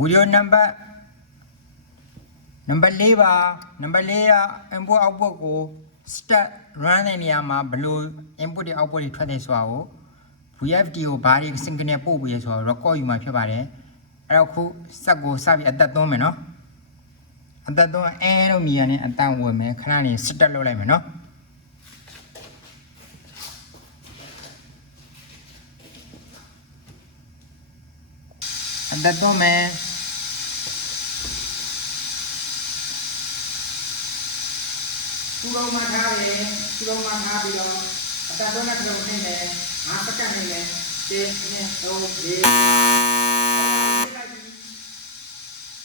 video number 4ပါ number 4က input output ကို step run တဲ့နေရာမှာဘယ်လို input တွေ output တွေထွက်တယ်ဆိုတာကို VFD ကိုဘာတွေ signal ပို့ပြီးရဆိုတော့ record ယူမှာဖြစ်ပါတယ်အဲ့တော့ခုစက်ကိုစပြီးအသက်သွင်းမယ်နော်အသက်သွင်းအဲလို့မြည်ရနဲ့အတန်ဝင်မယ်ခဏနေ step လုပ်လိုက်မယ်နော်အသက်သွင်းမယ်သူ့လုံးမထားတယ်သူ့လုံးမထားပြီးတော့အသက်သွင်းတဲ့ခဏကိုနှိမ့်မယ်5စက္ကန့်နှိမ့်မယ်1 2 3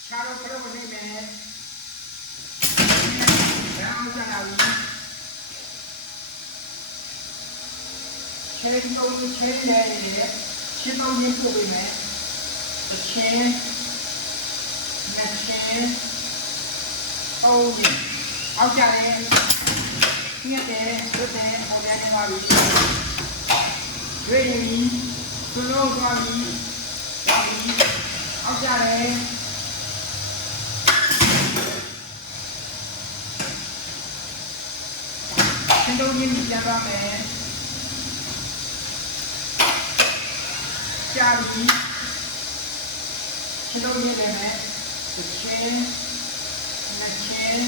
4ခြားတော့ခဏကိုနှိမ့်မယ်ရောင်းကြလာပြီချဲဒီလိုချဲရဲရှင်းတော့ရင်းပို့ပေးမယ်တစ်ချင်းနှစ်ချင်းသုံးချင်းအောက်ကြတယ်ညက်တယ်လွတ်တယ်ဟိုတယ်နေပါပြီရွေးရင်သူလုံးသွားပြီရောက်ပြီအောက်ကြတယ်ရှင်းတော့ရင်းပြန်ပါမယ်ကြာပြီရှင်းတော့ရင်းလည်းမယ်တစ်ချင်းနှစ်ချင်း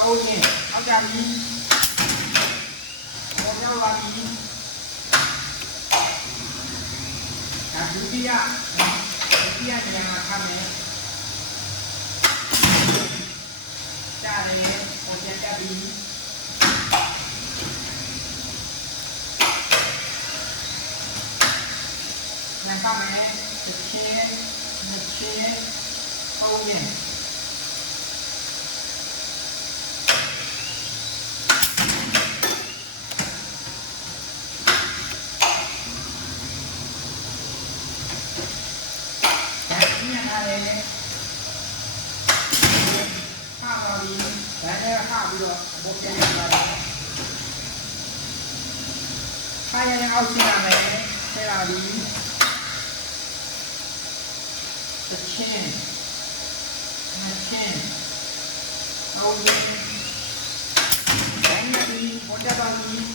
သုံးချင်းအောက်ကြပြီပေါ်ရောက်လာပြီဒါဒုတိယနေရာမှာထားမယ်ကြားတယ်ပေါ်ကြပြီနိုင်ပါမယ်တစ်ချင်းနှစ်ချင်းသုံးချင်းခိုင်ရအောင်စီရမယ်ဆရာကြီးတစ်ချင်းနှစ်ချင်းသုံးချင်းဘယ်နည်းပေါ်ကြပါလိမ့်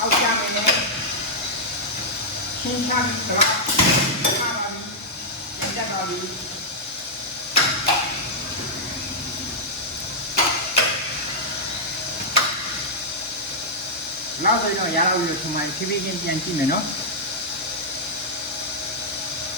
အောက်ကြမယ်ချင်းချမ်းကလာပါပါလိမ့်ကြပါလိမ့်နောက်ဆိုရင်တော့ရအောင်လို့ထမိုင်းဖြည်းဖြည်းချင်းပြန်ကြည့်မယ်နော်